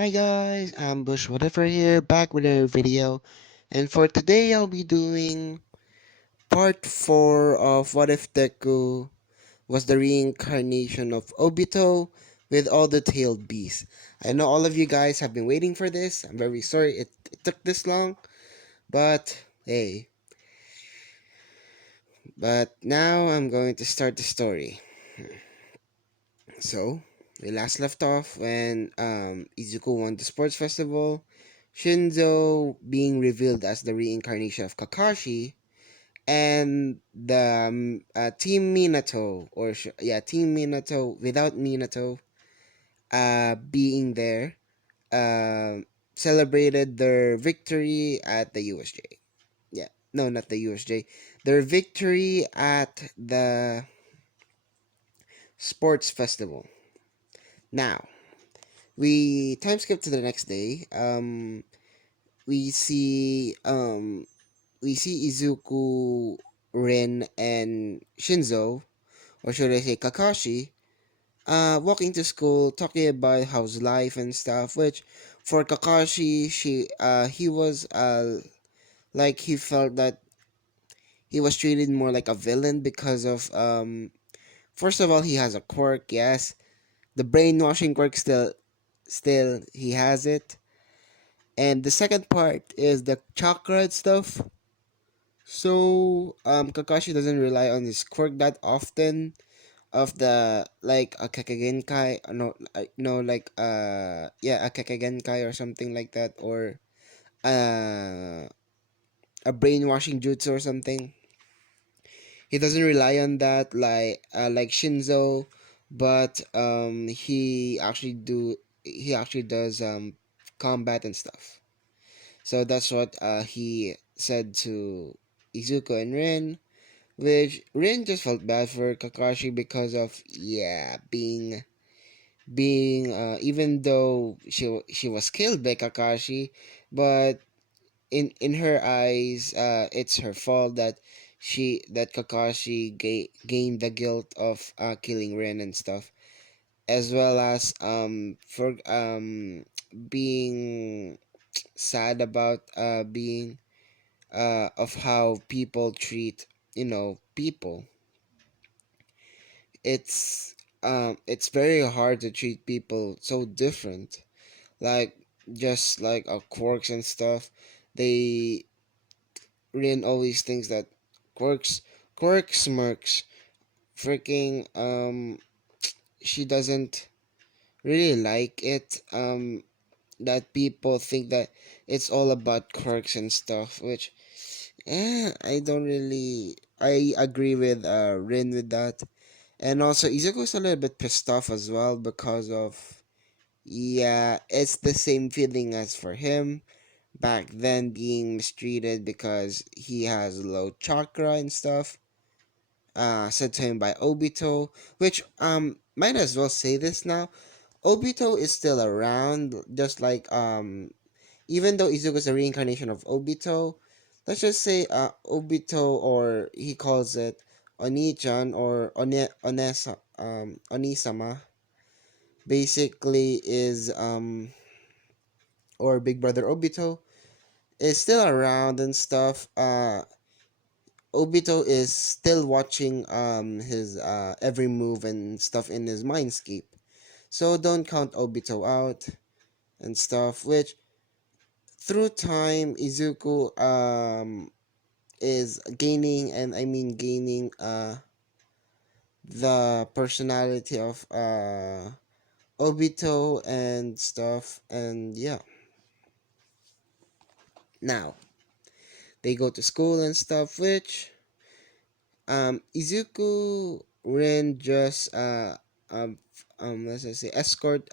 Hi guys, I'm Bush Whatever here, back with a video. And for today, I'll be doing part 4 of What If Deku was the reincarnation of Obito with all the tailed beasts. I know all of you guys have been waiting for this. I'm very sorry it took this long, but hey. But now I'm going to start the story. So, we last left off when Izuku won the sports festival, Shinzo being revealed as the reincarnation of Kakashi, and the Team Minato, Team Minato without Minato being there, celebrated their victory at the USJ. Yeah, no, not the USJ. Their victory at the sports festival. Now, we time skip to the next day. We see Izuku, Rin, and Shinzo, or should I say Kakashi, walking to school, talking about how's life and stuff. Which, for Kakashi, he was like he felt that he was treated more like a villain because of first of all, he has a quirk. Yes, the brainwashing quirk still he has it. And the second part is the chakra and stuff. So Kakashi doesn't rely on his quirk that often of the like a Kekigenkai, no, like a Kekigenkai or something like that, or uh a brainwashing jutsu or something. He doesn't rely on that like Shinzo, but he actually does combat and stuff. So that's what he said to Izuku and Rin, which Rin just felt bad for Kakashi because of being even though she was killed by Kakashi, but in her eyes it's her fault that Kakashi gained the guilt of killing Rin and stuff, as well as for being sad about being of how people treat people. It's very hard to treat people so different, like just like quirks and stuff. They Rin always thinks that quirks smirks freaking she doesn't really like it that people think that it's all about quirks and stuff, which I don't really. I agree with Rin with that, and also Izuku's a little bit pissed off as well because of it's the same feeling as for him back then, being mistreated because he has low chakra and stuff. Said to him by Obito, which might as well say this now. Obito is still around, just like even though Izuku's a reincarnation of Obito, let's just say Obito, or he calls it Oni-chan or Onisama, basically is or Big Brother Obito is still around and stuff. Obito is still watching his every move and stuff in his mindscape. So don't count Obito out and stuff, which through time Izuku is gaining, and I mean gaining the personality of Obito and stuff, and yeah. Now they go to school and stuff, which Izuku Ren just let's just say escort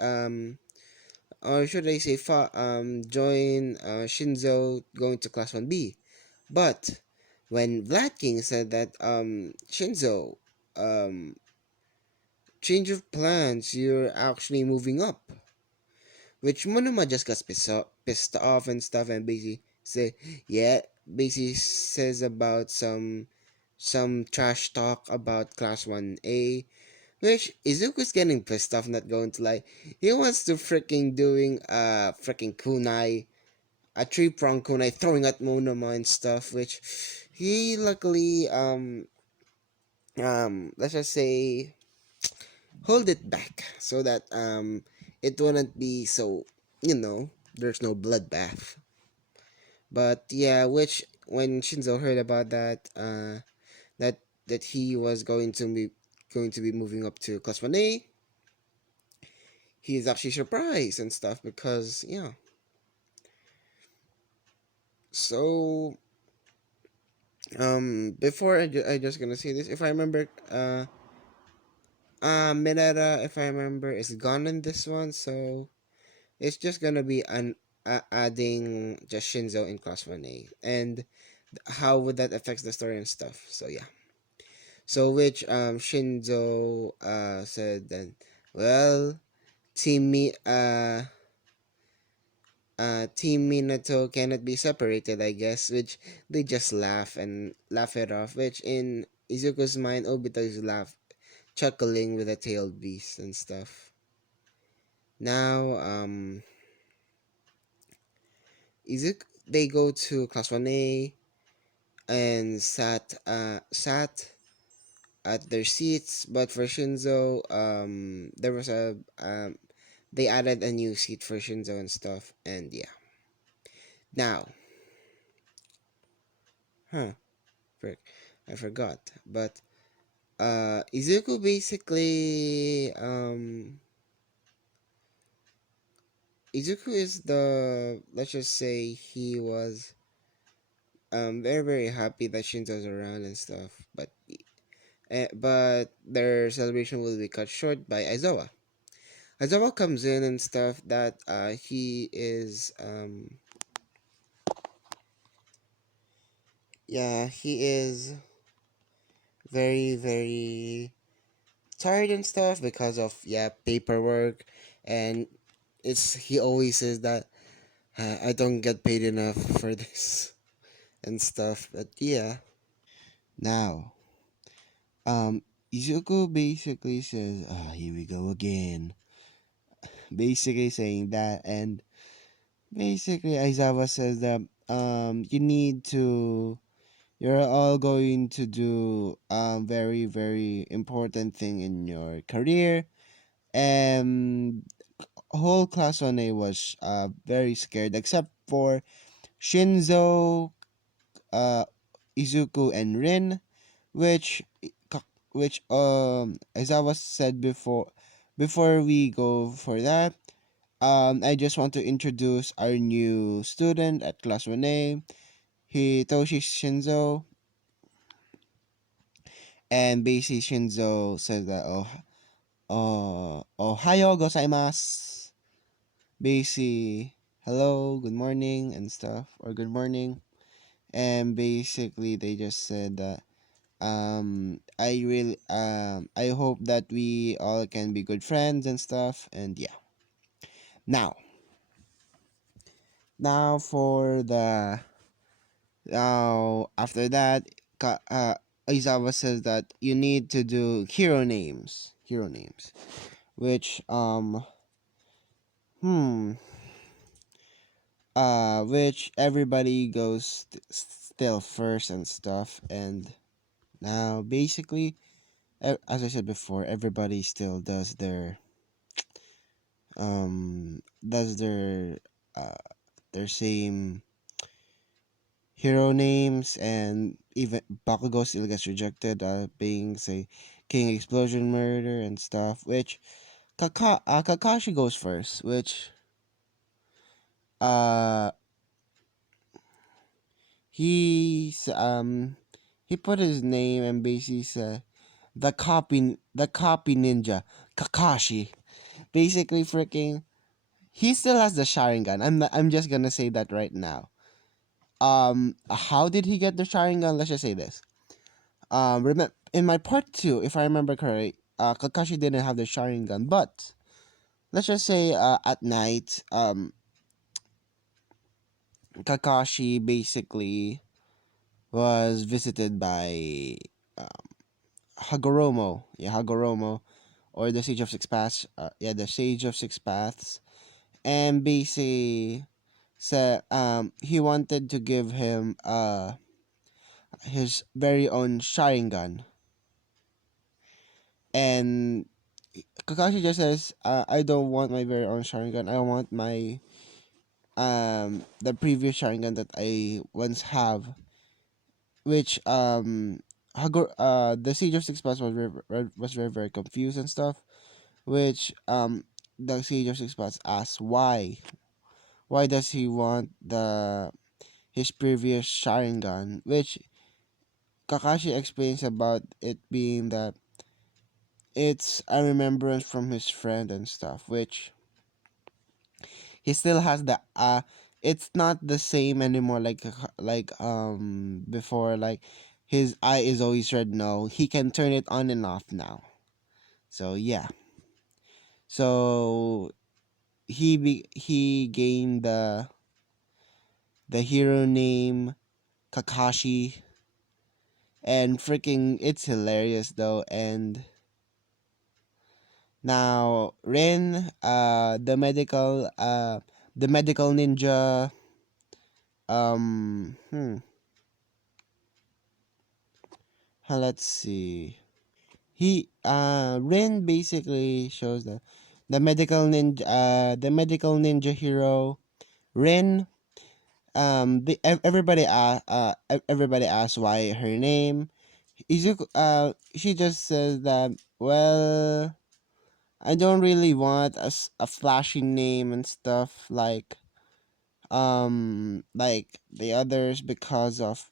or should I say join Shinzo going to class 1B. But when Vlad King said that Shinzo, um change of plans, you're actually moving up, which Monoma just got pissed off and stuff, and basically say basically says about some trash talk about class 1A, Which Izuku's getting pissed off, not going to lie. He wants to freaking doing freaking kunai, a three prong kunai throwing at Monoma and stuff, which he luckily let's just say hold it back so that it wouldn't be so, there's no bloodbath. But yeah, which when Shinzo heard about that, that that he was going to be moving up to class 1A, he's actually surprised and stuff because yeah. So before I just gonna say this, if I remember, Mineta, if I remember, is gone in this one, so it's just gonna be adding just Shinzo in class 1A, and how would that affect the story and stuff. So yeah. So which Shinzo said then, well, Team Mi Team Minato cannot be separated, I guess, which they just laugh it off, which in Izuku's mind, Obito is chuckling with a tailed beast and stuff. Now, they go to class 1A and sat at their seats, but for Shinzo, there was they added a new seat for Shinzo and stuff, and yeah. Now, huh, frick, I forgot, but Izuku basically Izuku is the, let's just say he was very very happy that Shinzo's around and stuff, but their celebration will be cut short by Aizawa. Aizawa comes in and stuff that he is yeah, he is very very tired and stuff because of yeah, paperwork, and he always says that I don't get paid enough for this and stuff. But yeah. Now, Izuku basically says, "Ah, here we go again." Basically saying that, and basically Aizawa says that you need to, you're all going to do very very important thing in your career, and whole class 1A was very scared except for Shinzo, uh, Izuku, and Rin, which as I was said before we go for that, I just want to introduce our new student at class 1A, Hitoshi Shinzo, and basically Shinzo says that ohayo gozaimasu, basically hello, good morning and stuff, or good morning, and basically they just said that I hope that we all can be good friends and stuff, and yeah. Now for the now after that, Aizawa says that you need to do hero names, which hmm which everybody goes still first and stuff, and now basically, as I said before, everybody still does their same hero names, and even Bakugo still gets rejected, being say King Explosion Murder and stuff, which Kakashi goes first, which uh he he put his name and basically said the copy ninja Kakashi, basically freaking he still has the Sharingan. I'm just gonna say that right now. How did he get the Sharingan? Let's just say this. Remember in my part two, if I remember correctly, Kakashi didn't have the Sharingan, but let's just say at night, Kakashi basically was visited by um, Hagoromo. Yeah, Hagoromo. or the Sage of Six Paths. Yeah, the Sage of Six Paths, and basically said he wanted to give him his very own Sharingan, and Kakashi just says, "I don't want my very own Sharingan. I want my the previous Sharingan that I once have." Which the Siege of Six Paths was very very confused and stuff. Which the Siege of Six Paths asks why does he want the his previous Sharingan, which Kakashi explains about it being that it's a remembrance from his friend and stuff, which he still has the it's not the same anymore like before, like his eye is always red. No, he can turn it on and off now. So yeah. So he gained the hero name Kakashi, and freaking it's hilarious though. And now Rin, the medical ninja, um, let's see. Rin basically shows the medical ninja hero. Rin, everybody asks why her name. Izuku, she just says that, well, I don't really want a flashy name and stuff like the others, because of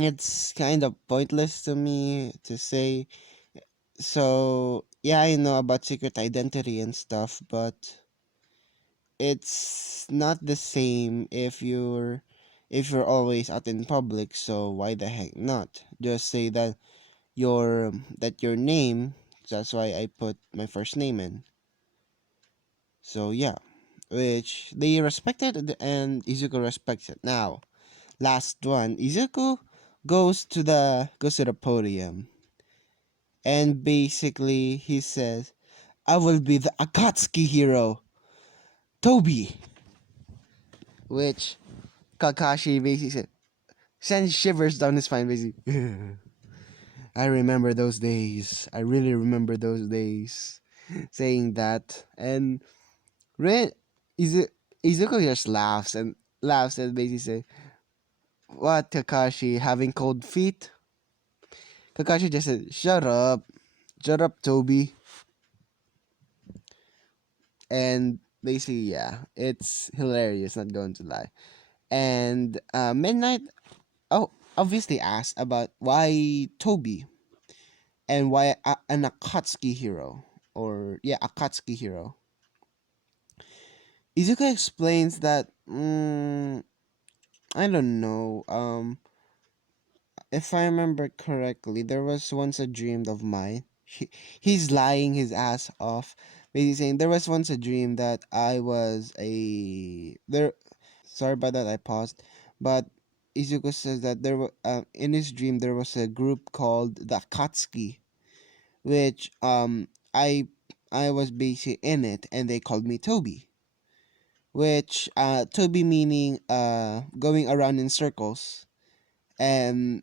it's kind of pointless to me to say. So yeah, I know about secret identity and stuff, but it's not the same if you're always out in public. So why the heck not just say that your name. That's why I put my first name in. So yeah, which they respected, and Izuku respects it. Now, last one, Izuku goes to the podium, and basically he says, "I will be the Akatsuki hero, Toby." Which Kakashi basically said, sends shivers down his spine. Basically, I remember those days. I really remember those days. Saying that, and Ren Izuku just laughs and basically say, "What, Kakashi, having cold feet?" Kakashi just said, shut up, Toby." And basically, yeah, it's hilarious. Not going to lie. And Midnight, oh, obviously asked about why Toby and why an Akatsuki hero, or yeah, Akatsuki hero. Izuka explains that, I don't know. If I remember correctly, there was once a dream of mine. He's lying his ass off. Basically saying there was once a dream that I was a there. Sorry about that. I paused, but Izuku says that in his dream there was a group called the Akatsuki, which I was basically in it, and they called me Toby. Which Toby meaning going around in circles. And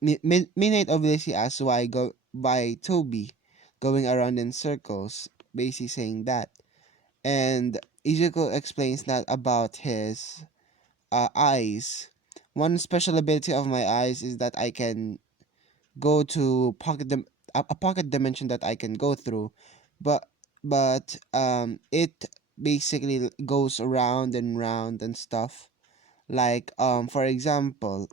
Midnight obviously asks why go by Toby going around in circles, basically saying that. And Izuku explains that about his eyes. One special ability of my eyes is that I can go to a pocket dimension that I can go through, but it basically goes around and round and stuff. Like for example,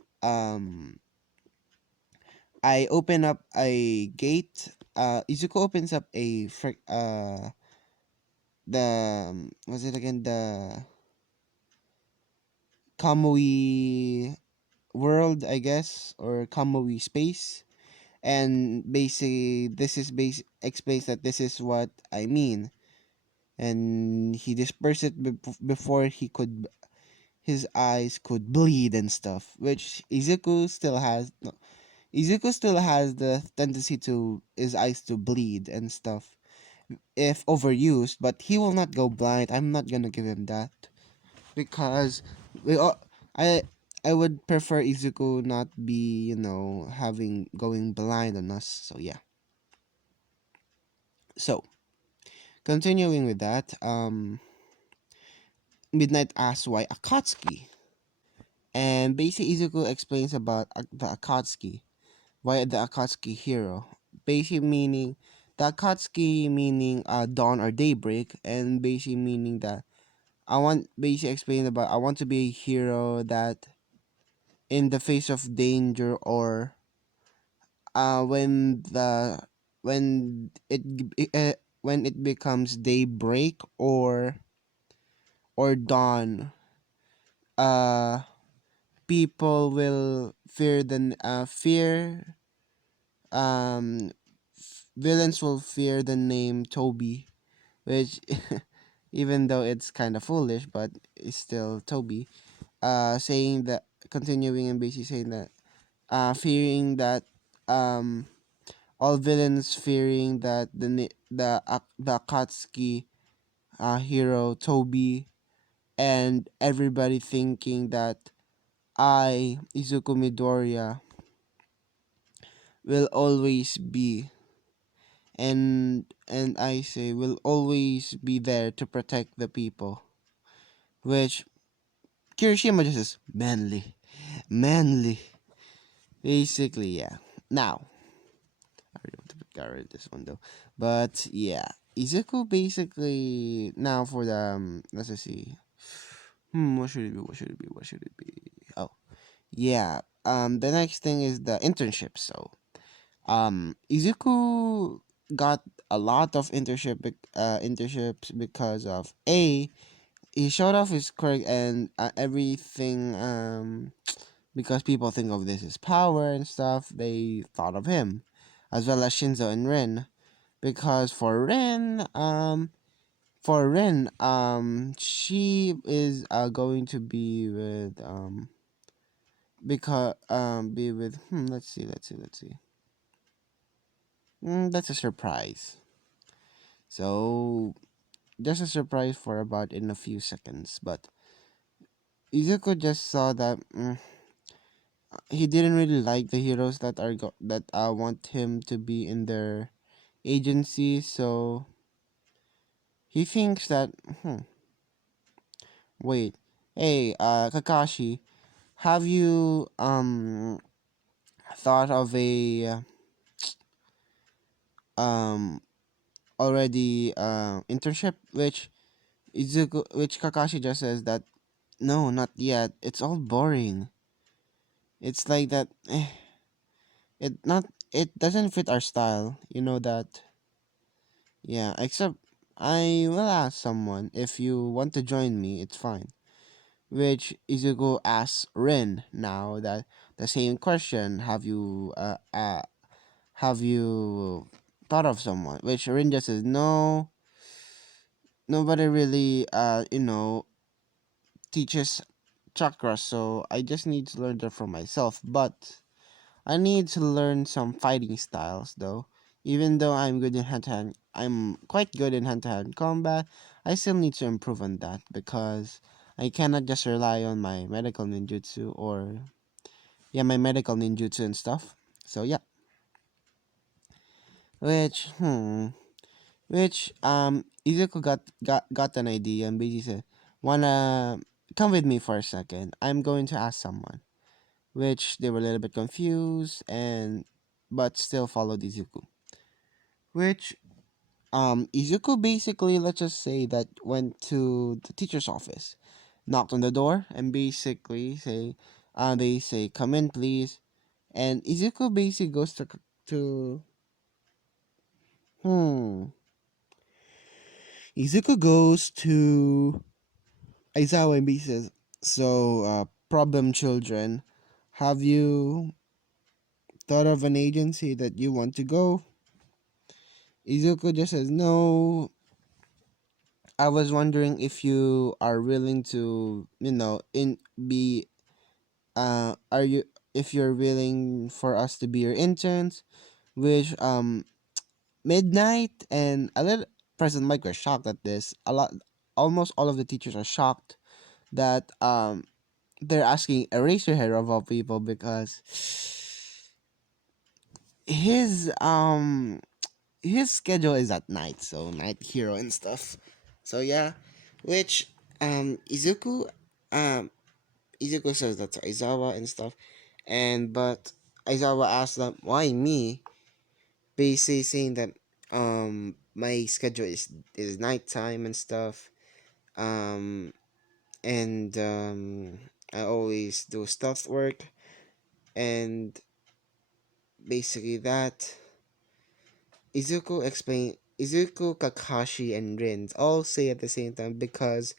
I open up a gate. Izuku opens up was it again, the Kamui world, I guess, or Kamui space. And basically, this is explains that this is what I mean. And he dispersed it before his eyes could bleed and stuff, which Izuku still has. No, Izuku still has the tendency to his eyes to bleed and stuff if overused, but he will not go blind. I'm not gonna give him that because we all, I I would prefer Izuku not be, having going blind on us. So yeah. So continuing with that, Midnight asks why Akatsuki, and basically Izuku explains about the Akatsuki, why the Akatsuki hero, basically meaning the Akatsuki meaning dawn or daybreak, and basically meaning that I want basically explain about I want to be a hero that in the face of danger or when the when it when it becomes daybreak or dawn, uh people will fear villains will fear the name Toby, which even though it's kind of foolish, but it's still Toby. Saying that, continuing and basically saying that, fearing that, um, all villains fearing that the Akatsuki hero Toby, and everybody thinking that I Izuku Midoriya will always be, and I say will always be there to protect the people, which Kirishima just says manly, manly. Basically, yeah. Now, I really want to get rid of this one though, but yeah, Izuku basically now for the let's just see. What should it be? What should it be? What should it be? Oh, yeah. The next thing is the internship. So, Izuku got a lot of internships because of A, he showed off his quirk and everything, because people think of this as power and stuff, they thought of him, as well as Shinzo and Rin, because she is going to be with because be with let's see, that's a surprise. So just a surprise for about in a few seconds, but Izuku just saw that he didn't really like the heroes that want him to be in their agency, so he thinks that wait, hey, Kakashi, have you thought of a um already internship, which Kakashi just says that no, not yet. It's all boring. It's like that. It doesn't fit our style. You know that. Yeah. Except I will ask someone if you want to join me. It's fine. Which Izuku asks Rin now that the same question. Have you thought of someone? Which Rin just says no. Nobody really teaches chakra, so I just need to learn that for myself. But I need to learn some fighting styles, though. Even though I'm good in hand-to-hand, I'm quite good in hand-to-hand combat. I still need to improve on that because I cannot just rely on my medical ninjutsu my medical ninjutsu and stuff. So yeah, which Izuku got an idea and basically said, "Wanna come with me for a second? I'm going to ask someone." Which they were a little bit confused and but still followed Izuku. Which Izuku basically, let's just say that went to the teacher's office, knocked on the door, and basically they say come in please, and Izuku basically goes to hmm Izuku goes to Aizawa and basically says, so problem children, have you thought of an agency that you want to go? Izuku just says, no, I was wondering if you are willing to, are you? if you're willing for us to be your interns, which midnight and a little President Mike was shocked at this. A lot, almost all of the teachers are shocked that they're asking Eraserhead of all people because his um his schedule is at night, so night hero and stuff. So yeah, which Izuku um Izuku says that to Aizawa and stuff, and but Aizawa asks them why me, basically saying that my schedule is nighttime and stuff, um and I always do stealth work, and basically that Izuku, Kakashi, and Rin all say at the same time because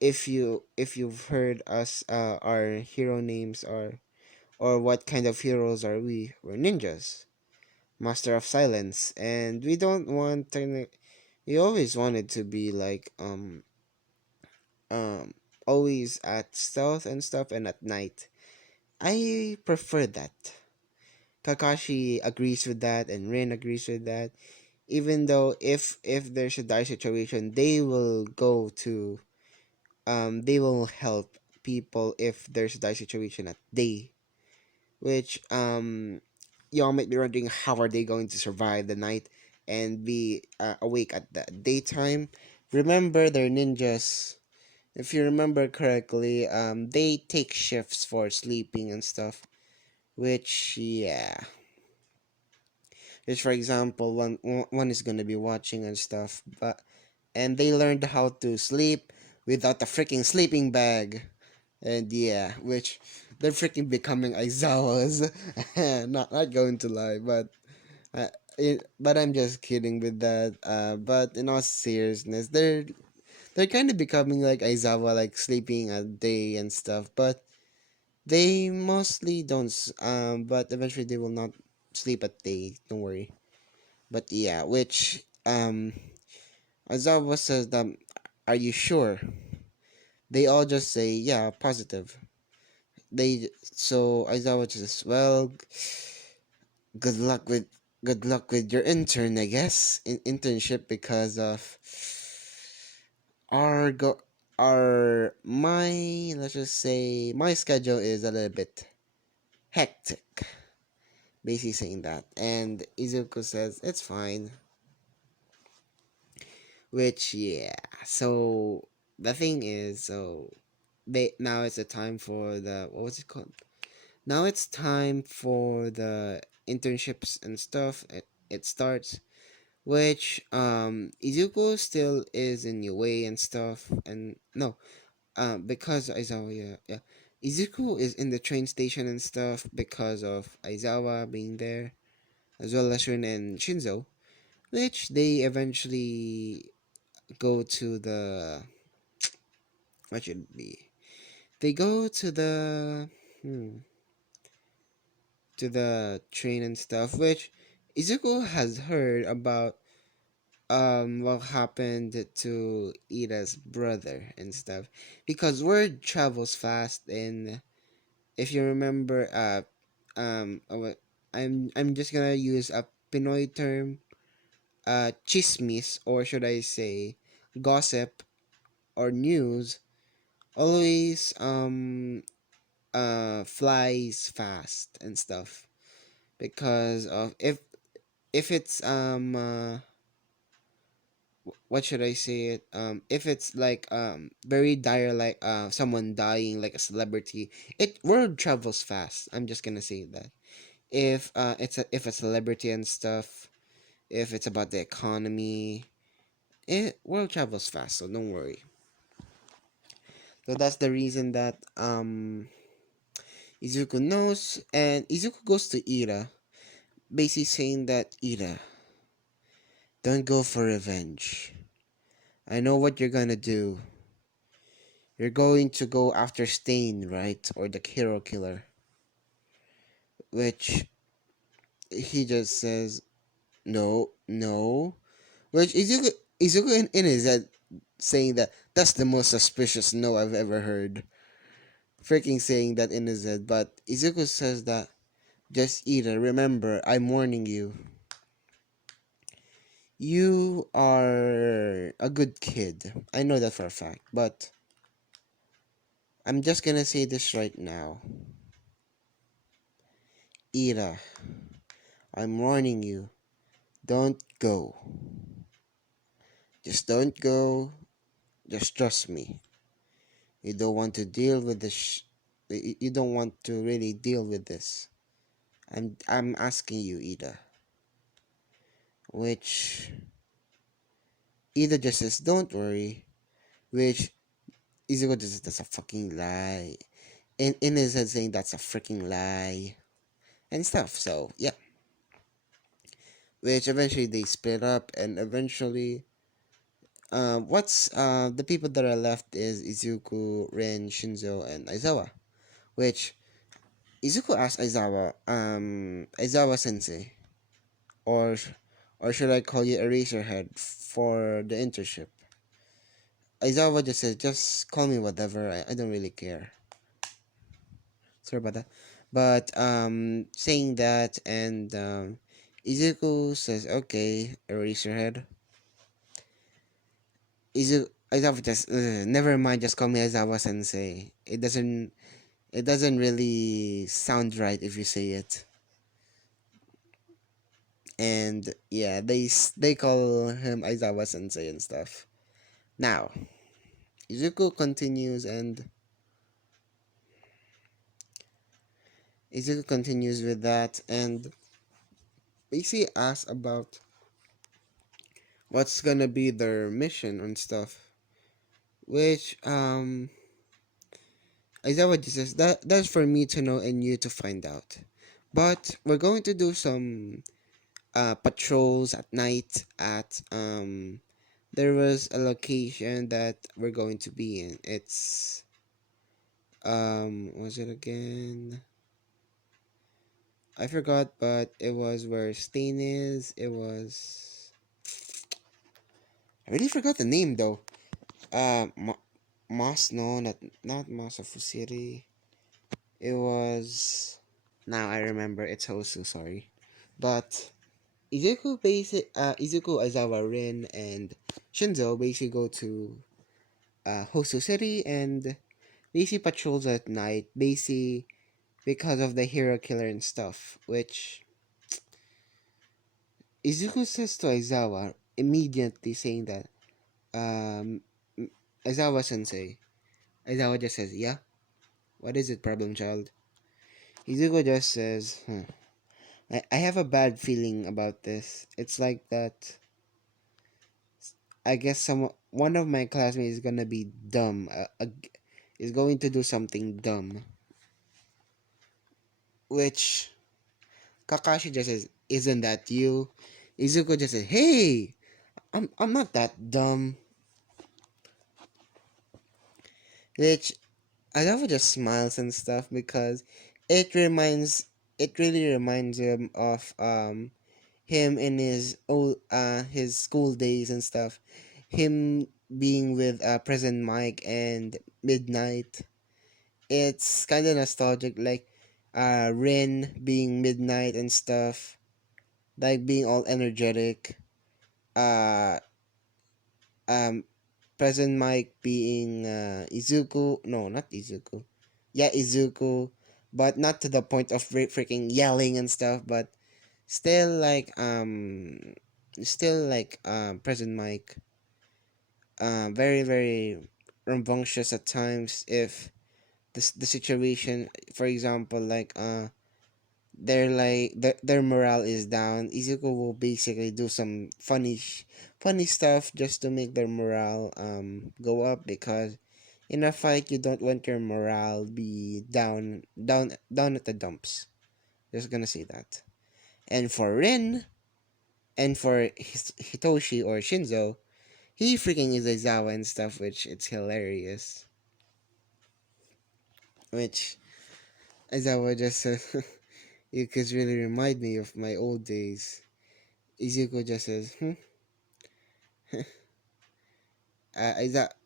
if you've heard us our hero names are, or what kind of heroes are we? We're ninjas, master of silence, and we don't want to. We always wanted to be like um always at stealth and stuff and at night. I prefer that. Kakashi agrees with that, and Rin agrees with that. Even though if there's a dire situation, they will help people if there's a dire situation at day. Which y'all might be wondering, how are they going to survive the night and be awake at the daytime? Remember, they're ninjas. If you remember correctly, they take shifts for sleeping and stuff. Which, yeah, just for example, one is gonna be watching and stuff, but and they learned how to sleep without a freaking sleeping bag. And yeah, which they're freaking becoming Aizawas. Not going to lie, uh, but I'm just kidding with that. But in all seriousness, they're kind of becoming like Aizawa, like sleeping a day and stuff. But they mostly don't. But eventually they will not sleep at day. Don't worry. But yeah, which Aizawa says that, are you sure? They all just say yeah, positive. So Aizawa just, well, good luck with your intern, I guess, internship, because of our go our my let's just say my schedule is a little bit hectic, basically saying that. And Izuku says it's fine, which, yeah. So the thing is, so now it's the time for the, what was it called, now it's time for the internships and stuff. It starts, which Izuku still is in Niue and stuff, and no, because Aizawa, yeah, Izuku is in the train station and stuff because of Aizawa being there, as well as Rin and Shinzo, which they eventually go to the, what should it be? They go hmm, to the train and stuff, which Izuku has heard about what happened to Ida's brother and stuff, because word travels fast. And if you remember, I'm just gonna use a Pinoy term, chismis, or should I say gossip or news, always flies fast and stuff, because of, if it's what should I say it, if it's like very dire, like someone dying, like a celebrity, it word travels fast. I'm just gonna say that. If a celebrity and stuff, if it's about the economy, it world travels fast, so don't worry. So that's the reason that Izuku knows, and Izuku goes to Ira, basically saying that, Ira, don't go for revenge. I know what you're gonna do. You're going to go after Stain, right? Or the hero killer. Which he just says, no, no. Which Izuku in his head saying that that's the most suspicious no I've ever heard. freaking saying that in his head. But Izuku says that, just Ida, remember, I'm warning you. You are a good kid. I know that for a fact, but I'm just gonna say this right now. Ida, I'm warning you. Don't go. Just don't go. Just trust me. You don't want to deal with this. You don't want to really deal with this. I'm asking you, Ida. Which Ida just says, "Don't worry." Which Izuku just says, "That's a fucking lie." In his head, saying that's a freaking lie and stuff. So yeah, which eventually they split up, and eventually, what's the people that are left is Izuku, Ren, Shinzo, and Aizawa. Which Izuku asked Aizawa, Aizawa Sensei, or or should I call you Eraserhead for the internship? Aizawa just says, just call me whatever. I don't really care. Sorry about that. But saying that, and Izuku says, okay, Eraserhead. Aizawa just never mind. Just call me Aizawa Sensei. It doesn't really sound right if you say it. And yeah, they call him Aizawa Sensei and stuff. Now, Izuku continues and Izuku continues with that and basically asks about what's gonna be their mission and stuff. Which Aizawa just says that's for me to know and you to find out. But we're going to do some patrols at night at there was a location that we're going to be in. It's was it again? I forgot, but it was where Stain is. It was I really forgot the name though. Moss, no, not Moss of City. It was now I remember. It's Hosu. Sorry, but Izuku, Aizawa, Rin, and Shinzo basically go to Hosu City and basically patrols at night. Basically because of the hero killer and stuff, which Izuku says to Aizawa immediately saying that um Aizawa sensei. Aizawa just says, yeah, what is it, problem child? Izuku just says, I have a bad feeling about this. It's like that I guess one of my classmates is gonna be dumb. Is going to do something dumb. Which Kakashi just says, isn't that you? Izuku just says, hey, I'm not that dumb. Which Adolfo just smiles and stuff because it reminds it really reminds him of him in his school days and stuff. Him being with President Mike and Midnight. It's kind of nostalgic, like Rin being Midnight and stuff, like being all energetic. Uh, um, President Mike being Izuku. No, not Izuku. Yeah, Izuku, but not to the point of freaking yelling and stuff. But still, President Mike. Very very rambunctious at times. If the situation, for example, their morale is down. Izuku will basically do some funny stuff just to make their morale go up because in a fight you don't want your morale be down at the dumps. Just gonna say that. And for Rin and for Hitoshi or Shinzo, he freaking is Aizawa and stuff, which it's hilarious. Which Aizawa just says, "You could really remind me of my old days." Izuku just says,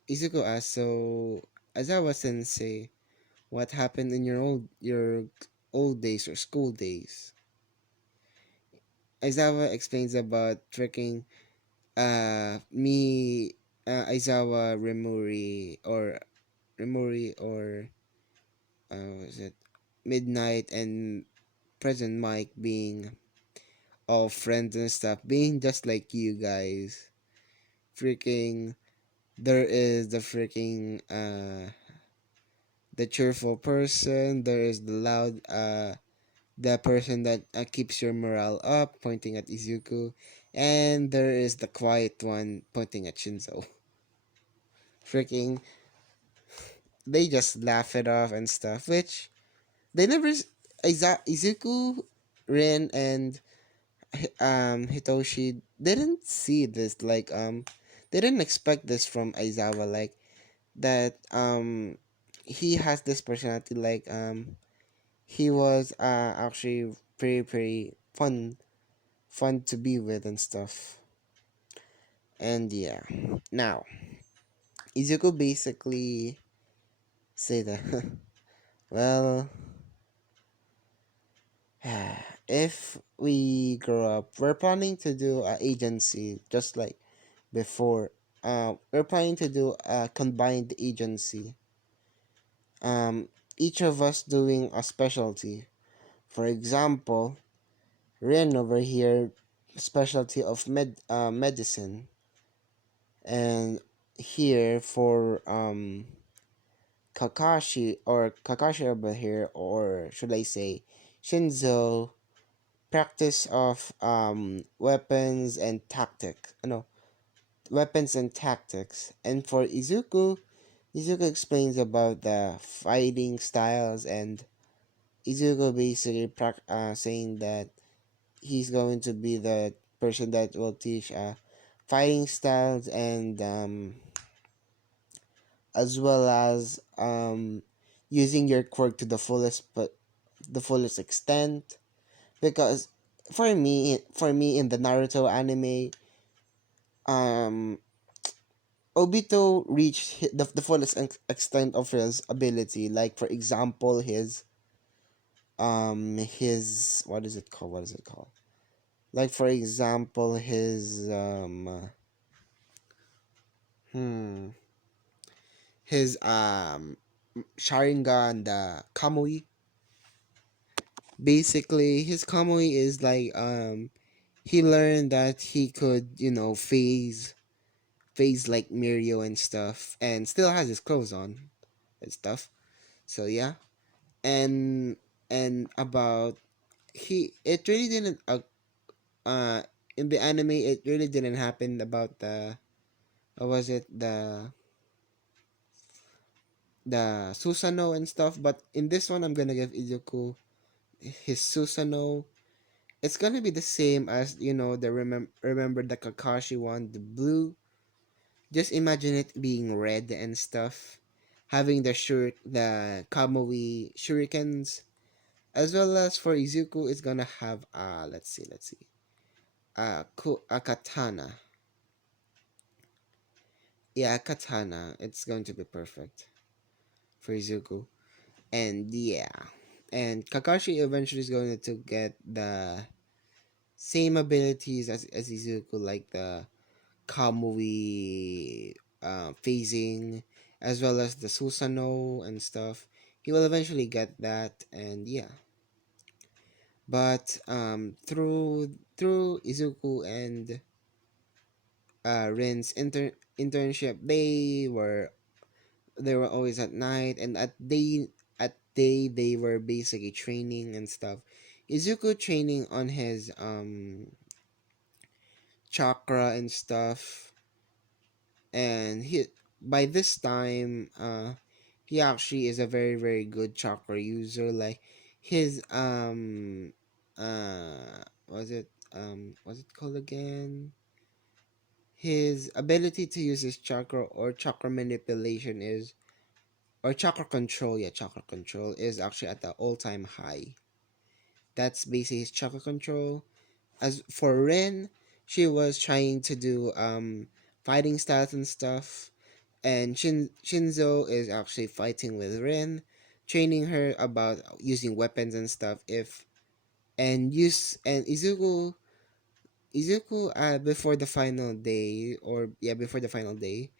Izuku asks, so Aizawa sensei, what happened in your old days or school days. Aizawa explains about tricking me Aizawa Rimuri or was it Midnight and Present Mike being all friends and stuff, being just like you guys. Freaking there is the cheerful person, there is the person that keeps your morale up, pointing at Izuku, and there is the quiet one pointing at Shinzo. Freaking, they just laugh it off and stuff, which they never. Izuku, Rin, and Hitoshi didn't see this. They didn't expect this from Aizawa. Like that. He has this personality. He was actually pretty fun to be with and stuff. And yeah, now Izuku basically say that well, if we grow up, we're planning to do a agency just like before. We're planning to do a combined agency. Um, each of us doing a specialty. For example, Ren over here, specialty of medicine, and here for Kakashi over here, or should I say Shinzo, practice of weapons and tactic no weapons and tactics. And for Izuku explains about the fighting styles, and Izuku basically saying that he's going to be the person that will teach fighting styles, and as well as using your quirk to the fullest, but the fullest extent. Because for me in the Naruto anime, um Obito reached the fullest extent of his ability. Like for example, his what is it called? Like for example, hmm his Sharingan, the Kamui. Basically, his Kamui is like he learned that he could phase like Mirio and stuff, and still has his clothes on and stuff. So yeah, and about he it really didn't uh in the anime it really didn't happen about the what was it the Susanoo and stuff, but in this one I'm gonna give Izuku his Susanoo. It's gonna be the same as the remember the Kakashi one, the blue. Just imagine it being red and stuff, having the Kamui shurikens, as well as for Izuku, it's gonna have let's see, a katana. Yeah, a katana. It's going to be perfect for Izuku, and yeah, and Kakashi eventually is going to get the same abilities as Izuku, like the Kamui phasing, as well as the Susanoo and stuff. He will eventually get that, and yeah. But through Izuku and Rin's internship, they were always at night, and at day they were basically training and stuff. Izuku training on his chakra and stuff, and he by this time he actually is a very very good chakra user. Like his what's it called again, his ability to use his chakra or chakra manipulation is or chakra control, yeah, chakra control is actually at the all-time high. That's basically his chakra control. As for Rin, she was trying to do fighting styles and stuff, and Shinzo is actually fighting with Rin. training her about using weapons and stuff. If and use and Izuku before the final day, or yeah, before the final day,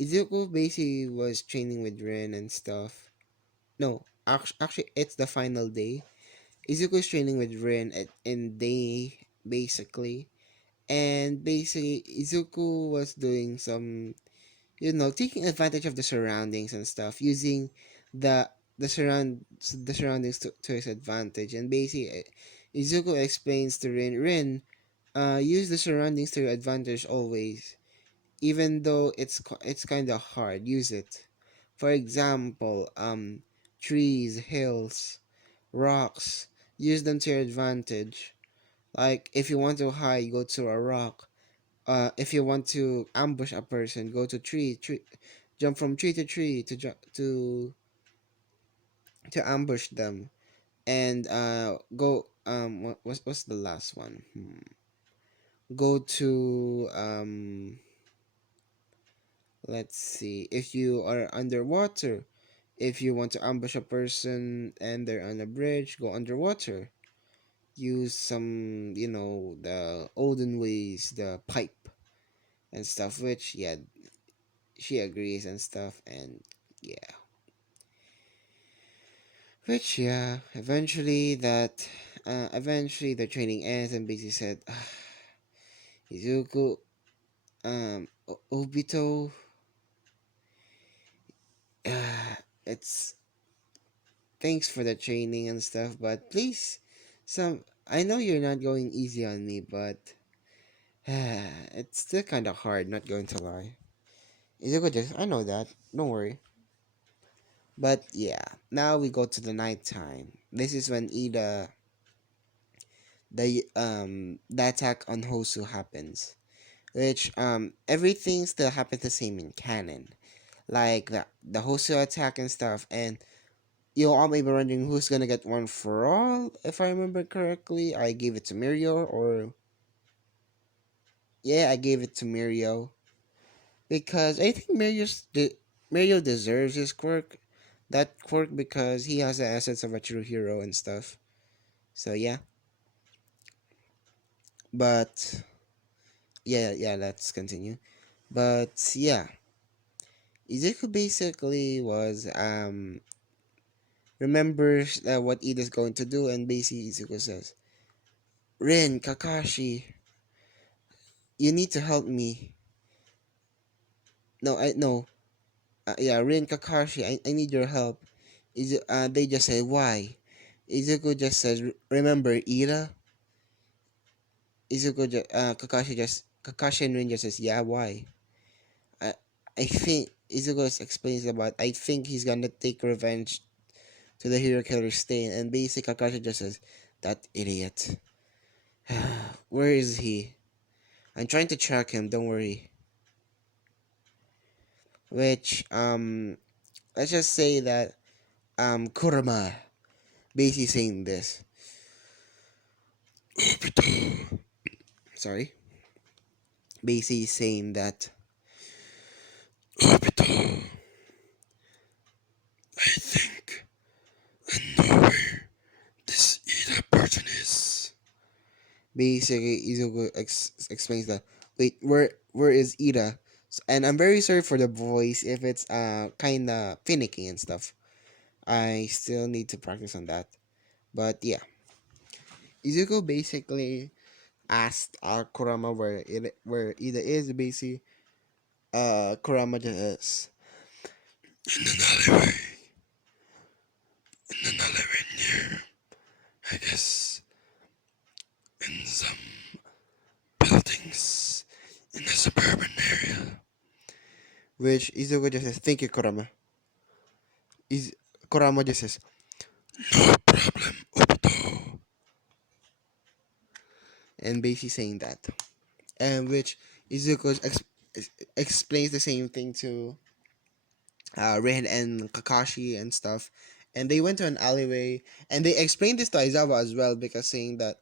Izuku basically was training with Rin and stuff. No, actually, it's the final day. Izuku's training with Rin in day basically, and basically Izuku was doing some, taking advantage of the surroundings and stuff, using the the surroundings to his advantage. And basically, Izuku explains to Rin, use the surroundings to your advantage always, even though it's kind of hard. Use it. For example, trees, hills, rocks. Use them to your advantage. Like if you want to hide, go to a rock. If you want to ambush a person, go to tree, jump from tree to tree to ambush them, and go what's the last one? Go to let's see. If you are underwater, if you want to ambush a person and they're on a bridge, go underwater. Use some, the olden ways, the pipe and stuff. Which yeah, she agrees and stuff, and yeah. Which yeah, eventually the training ends, and basically said, Izuku, Obito, it's thanks for the training and stuff, but please, I know you're not going easy on me, but it's still kind of hard. Not going to lie. Izuku just, I know that. Don't worry. But yeah, now we go to the nighttime. This is when the attack on Hosu happens, which everything still happens the same in canon, like the Hosu attack and stuff. And you all may be wondering who's gonna get one for all. If I remember correctly, I gave it to Mirio, or yeah, I gave it to Mirio because I think Mirio deserves his quirk, that quirk, because he has the essence of a true hero and stuff. So yeah, but yeah, let's continue. But yeah, Izuku basically was remembers what Ida's going to do, and basically Izuku says, "Rin, Kakashi, you need to help me." No, I no, yeah, Rin, Kakashi, I need your help. They just say why. Izuku just says, "Remember Ida." Kakashi and Rin just says, "Yeah, why?" I I think Izuku explains about, I think he's gonna take revenge to the hero killer stain, and basically Kakashi just says, "That idiot. Where is he? I'm trying to track him, don't worry." Which let's just say that Kurama basically saying this. Sorry. Basically saying that, Obito, I think I know where this Ida person is. Basically, Izuku explains that, wait, where is Ida? And I'm very sorry for the voice if it's kinda finicky and stuff. I still need to practice on that. But yeah, Izuku basically asked Kurama where Ida is. Basically, Kurama just in an alleyway, in an alleyway near, I guess, in some buildings in a suburban area. Which Izuku just says, "Thank you, Kurama." Kurama just says, "No problem, Obito." And basically saying that. And which Izuku explains the same thing to Rin and Kakashi and stuff. And they went to an alleyway, and they explained this to Aizawa as well, because saying that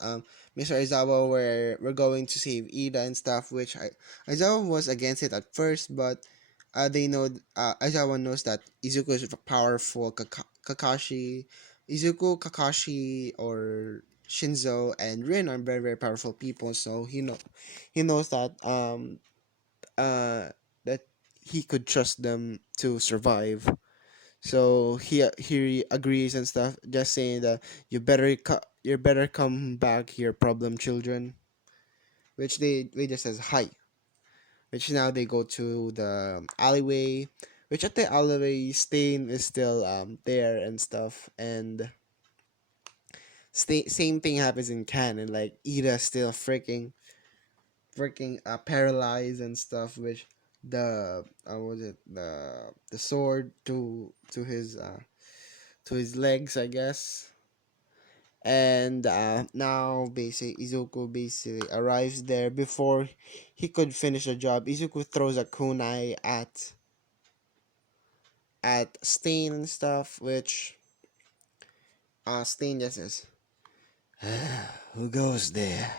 Mr. Aizawa, we're going to save Ida and stuff, which Aizawa was against it at first, but they know Aizawa knows that Izuku is a powerful Kakashi, Izuku, Kakashi, or Shinzo and Rin are very very powerful people. So he knows that he could trust them to survive. So he agrees and stuff, just saying that you better come back here, problem children. Which they just says hi. Which now they go to the alleyway. Which at the alleyway, Stain is still there and stuff, and same thing happens in canon. Like Ida still freaking paralyzed and stuff. Which the what was it, the sword to his legs, I guess. And now basically Izuku basically arrives there before he could finish the job. Izuku throws a kunai at Stain and stuff, which Stain just says, "Who goes there?"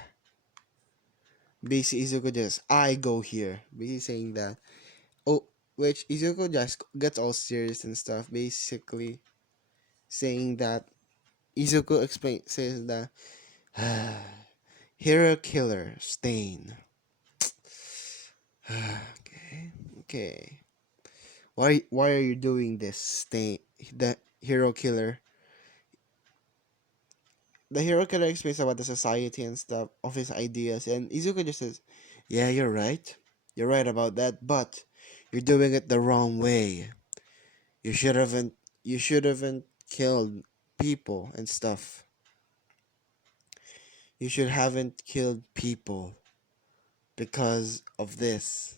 Basically Izuku just, "I go here." Basically saying that. Oh, which Izuku just gets all serious and stuff. Basically saying that says that hero killer Stain. Okay, okay. Why are you doing this? The hero killer. The hero killer explains about the society and stuff of his ideas, and Izuku just says, "Yeah, you're right. You're right about that, but you're doing it the wrong way. You should haven't you should haven't killed people and stuff. You should haven't killed people because of this.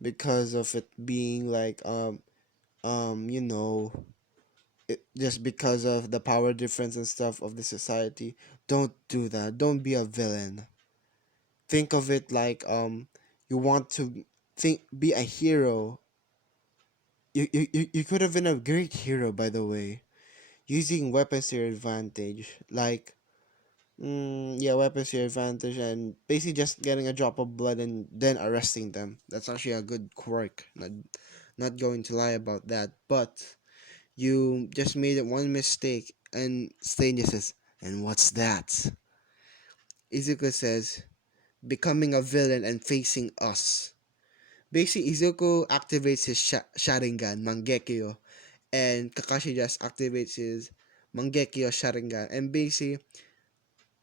Because of it being like you know, just because of the power difference and stuff of the society. Don't do that. Don't be a villain. Think of it like you want to be a hero. You could have been a great hero, by the way, using weapons to your advantage. Like yeah, weapons to your advantage, and basically just getting a drop of blood and then arresting them. That's actually a good quirk. Not going to lie about that, but you just made it one mistake, and Stain just says, "And what's that?" Izuku says, "Becoming a villain and facing us." Basically, Izuku activates his Sharingan, Mangekyo, and Kakashi just activates his Mangekyo Sharingan. And basically,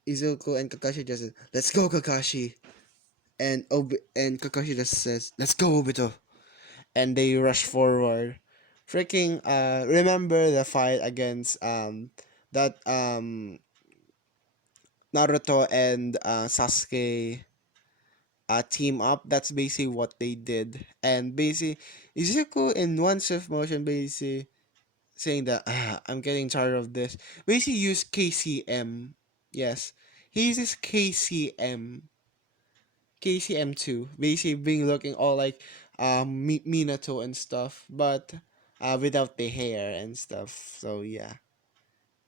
Izuku and Kakashi just says, "Let's go, Kakashi!" And Kakashi just says, "Let's go, Obito!" And they rush forward. Freaking remember the fight against that Naruto and Sasuke team up. That's basically what they did. And basically Izuku in one swift motion basically saying that I'm getting tired of this. Basically use KCM. Yes. He uses KCM2. Basically being looking all like Minato and stuff, but without the hair and stuff. So yeah.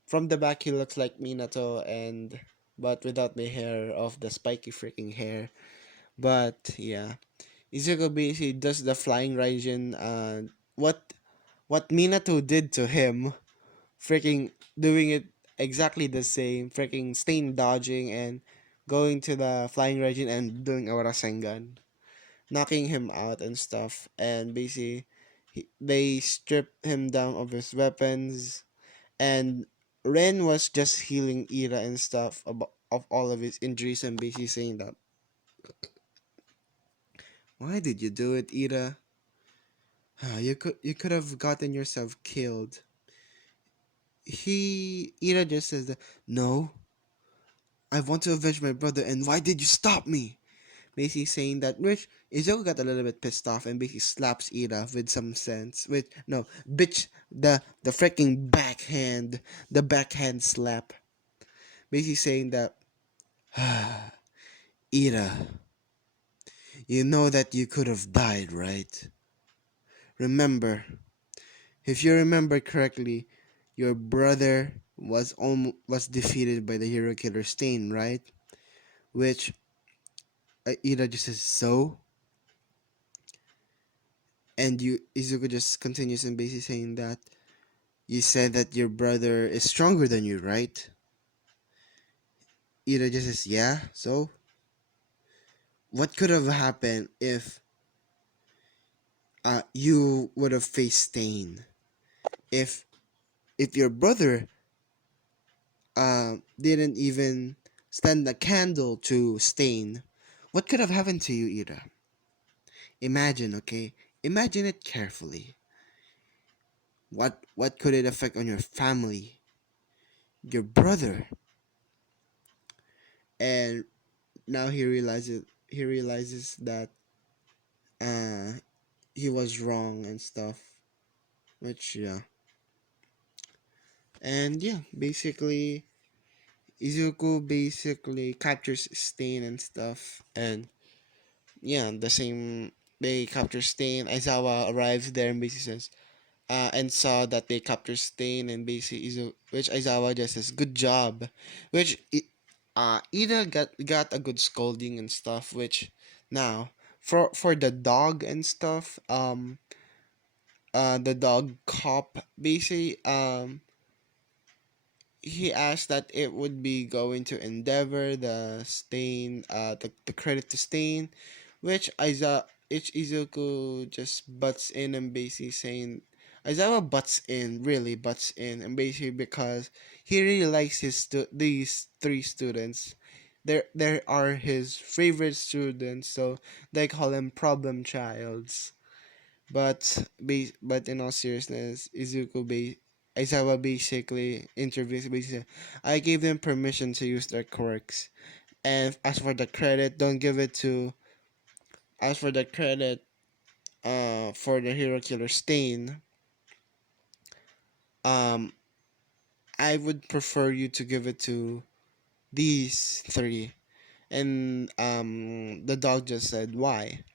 From the back he looks like Minato and but without the hair of the spiky freaking hair. But yeah. Izuku basically does the flying Raijin what Minato did to him, freaking doing it exactly the same, freaking stain dodging and going to the flying Raijin and doing a Rasengan, knocking him out and stuff. And basically they stripped him down of his weapons, and Ren was just healing Ira and stuff about of all of his injuries, and basically saying that, "Why did you do it, Ira? You could have gotten yourself killed." Ira just says that, "No, I want to avenge my brother, and why did you stop me?" Basically saying that, which Izuku got a little bit pissed off and basically slaps Ira with some sense. With no bitch, the freaking backhand slap. Basically saying that, "Ira, you know that you could have died, right? Remember, if you remember correctly, your brother was defeated by the hero killer Stain, right?" Which Ira just says, "So," and you Izuku just continues and basically saying that, You said that your brother is stronger than you, right? Ida just says, yeah, so what could have happened if you would have faced Stain? If your brother didn't even stand a candle to Stain, what could have happened to you, Ida? Imagine, okay? Imagine it carefully. What could it affect on your family, your brother? And now he realizes that uh he was wrong and stuff. Which yeah. And yeah, basically Izuku basically captures Stain and stuff. And yeah, the same they capture Stain. Aizawa arrives there and basically says, and saw that they captured Stain, and basically which Aizawa just says good job, which Ida got a good scolding and stuff. Which now for the dog and stuff, the dog cop basically he asked that it would be going to Endeavor, the credit to Stain, which Izuku just butts in and basically saying, Aizawa butts in, really butts in, and basically because he really likes these three students. There are his favorite students, so they call him problem childs. But in all seriousness, Aizawa basically interviews basically, I gave them permission to use their quirks. And as for the credit, don't give it to as for the credit for the hero killer Stain, um I would prefer you to give it to these three. And the dog just said why.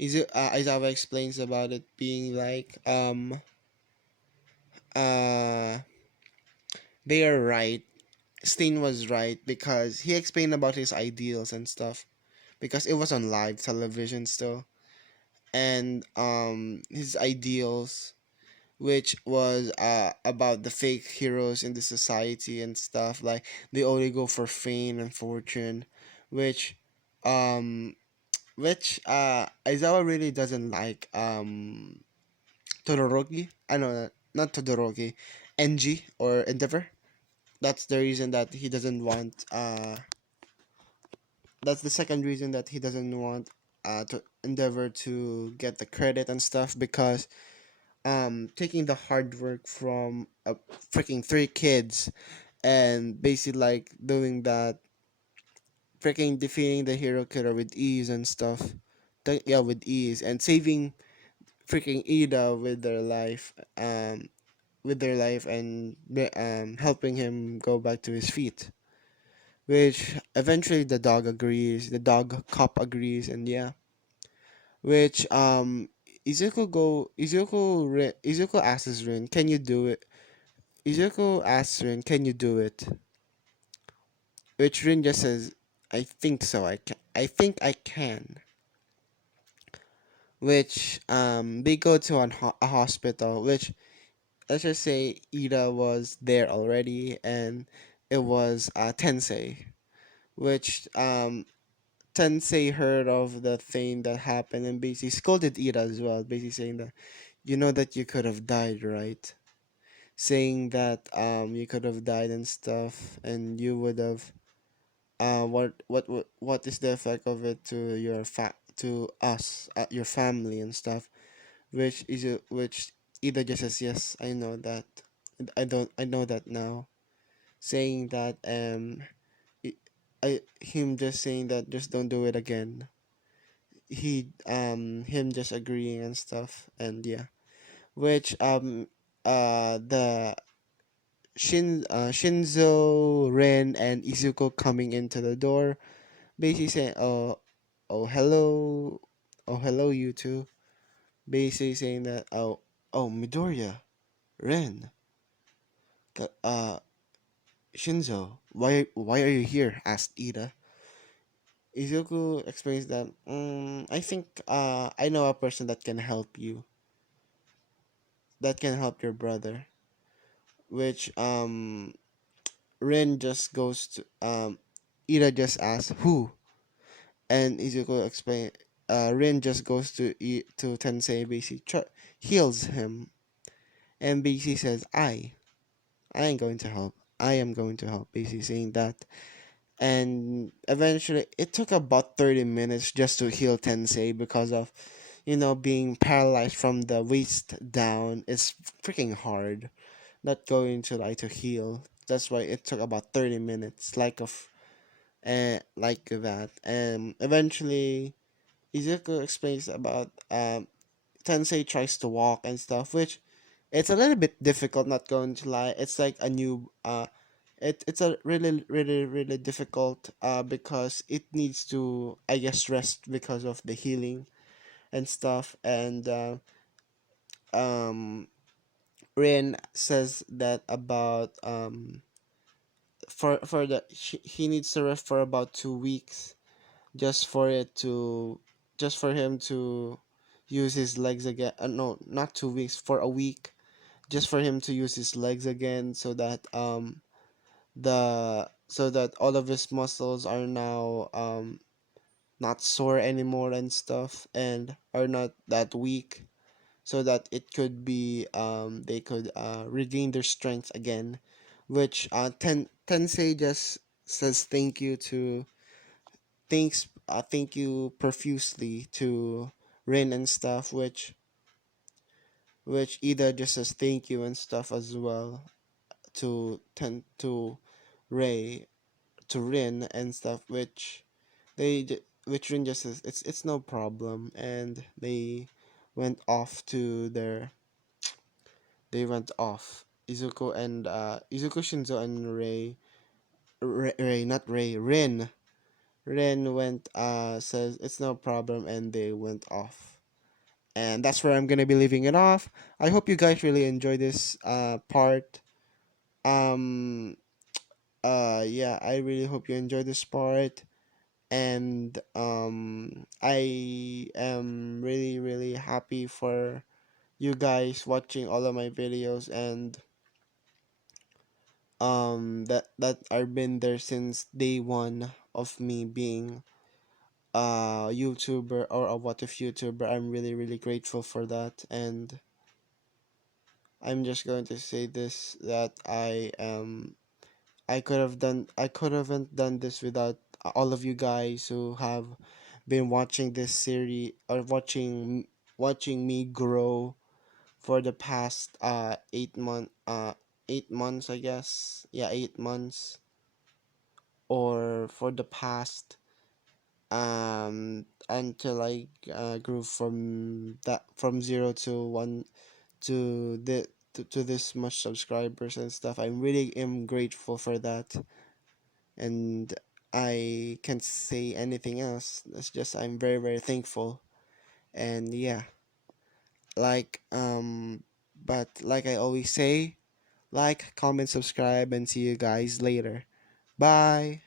Aizawa explains about it being like uh they are right. Stain was right because he explained about his ideals and stuff because it was on live television still. And his ideals, which was about the fake heroes in the society and stuff, like they only go for fame and fortune, which um Aizawa really doesn't like Todoroki. I know that, not Todoroki, NG or Endeavor. That's the reason that he doesn't want that's the second reason that he doesn't want to Endeavor to get the credit and stuff, because taking the hard work from freaking three kids and basically like doing that, freaking defeating the hero killer with ease and stuff. Yeah, with ease, and saving freaking Ida with their life, and helping him go back to his feet. Which eventually the dog cop agrees, and yeah. Which Izuku asks Rin, can you do it? Izuku asks Rin, can you do it? Which Rin just says, I think so, I think I can. Which they go to a hospital, which let's just say Ida was there already, and it was Tensei. Which Tensei heard of the thing that happened and basically scolded Ida as well, basically saying that you know that you could have died, right? Saying that you could have died and stuff, and you would have what is the effect of it to to us, your family and stuff, which Ida just says yes, I know that, I know that now, saying that i- him just saying that just don't do it again, him just agreeing and stuff. And yeah, which the Shinzo, Ren, and Izuku coming into the door, basically saying, oh hello, oh hello you two, basically saying that, oh Midoriya, Ren, Shinzo, why are you here? Asked Ida. Izuku explains that, I think I know a person that can help you, that can help your brother. which Rin just goes to Ida just asks who, and Izuku explain. Rin just goes to Tensei, basically heals him, and basically says, I am going to help. I am going to help." Basically saying that, and eventually it took about 30 minutes just to heal Tensei because of, being paralyzed from the waist down is freaking hard. Not going to like to heal. That's why it took about 30 minutes, like that. And eventually, Izuku explains about Tensei tries to walk and stuff, which it's a little bit difficult. Not going to lie, it's like a new it's a really difficult because it needs to, I guess, rest because of the healing and stuff. And um Rin says that about for the he needs to rest for about 2 weeks just for it to just for him to use his legs again. No, not 2 weeks, for a week, just for him to use his legs again, so that all of his muscles are now not sore anymore and stuff, and are not that weak, so that it could be they could regain their strength again. Which Tensei just says thank you profusely to Rin and stuff, which Ida just says thank you and stuff as well to Ray to Rin and stuff, which Rin just says it's no problem, and went off to their they went off. Izuku, Shinzo, and Ray, not Ray, Rin. Rin went says it's no problem, and they went off. And that's where I'm gonna be leaving it off. I hope you guys really enjoy this part. Um yeah, I really hope you enjoy this part. And I am really happy for you guys watching all of my videos, and that I've been there since day one of me being a YouTuber, or a what if YouTuber. I'm really grateful for that. And I'm just going to say this, that I could haven't done this without all of you guys who have been watching this series, or watching me grow for the past 8 months, I guess. Yeah, 8 months. Or for the past until I grew from zero to one, to this much subscribers and stuff. I really am grateful for that, and I can't say anything else. It's just I'm very thankful. And yeah, like but like I always say, like, comment, subscribe, and see you guys later. Bye.